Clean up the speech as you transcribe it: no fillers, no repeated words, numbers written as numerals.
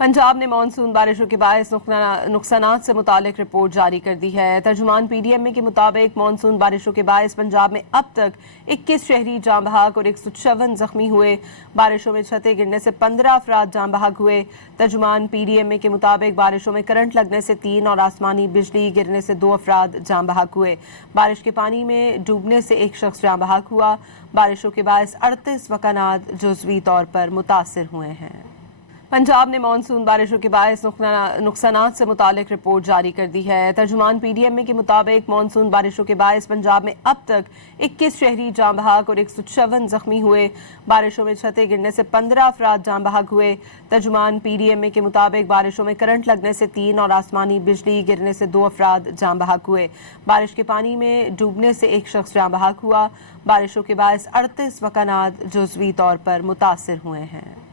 पंजाब ने मानसून बारिशों के बायस नुकसानात से मुतालिक रिपोर्ट जारी कर दी है। तर्जुमान PDMA के मुताबिक मानसून बारिशों के बायस पंजाब में अब तक 21 शहरी जाँ बहक और 156 जख्मी हुए। बारिशों में छतें गिरने से 15 अफराद जाँ बहक हुए। तर्जुमान PDMA के मुताबिक बारिशों में करंट लगने से 3 और आसमानी बिजली गिरने से 2 अफराद जाँ बहक हुए। बारिश के पानी में डूबने से एक शख्स जाँ बहक हुआ। बारिशों के बायस 38 मकानात जुज़वी तौर पर मुतासिर हुए हैं। पंजाब ने मानसून बारिशों के बायस नुकसानात से मुतालिक रिपोर्ट जारी कर दी है। तर्जुमान PDMA के मुताबिक मानसून बारिशों के बायस पंजाब में अब तक 21 शहरी जाँ बहक और 156 जख्मी हुए। बारिशों में छतें गिरने से 15 अफराद जाँ बहक हुए। तर्जुमान PDMA के मुताबिक बारिशों में करंट लगने से 3 और आसमानी बिजली गिरने से 2 अफराद जाँ बहक हुए। बारिश के पानी में डूबने से एक शख्स जाँ बहक हुआ। बारिशों के बायस 38 मकानात जुज़वी तौर पर मुतासिर हुए हैं।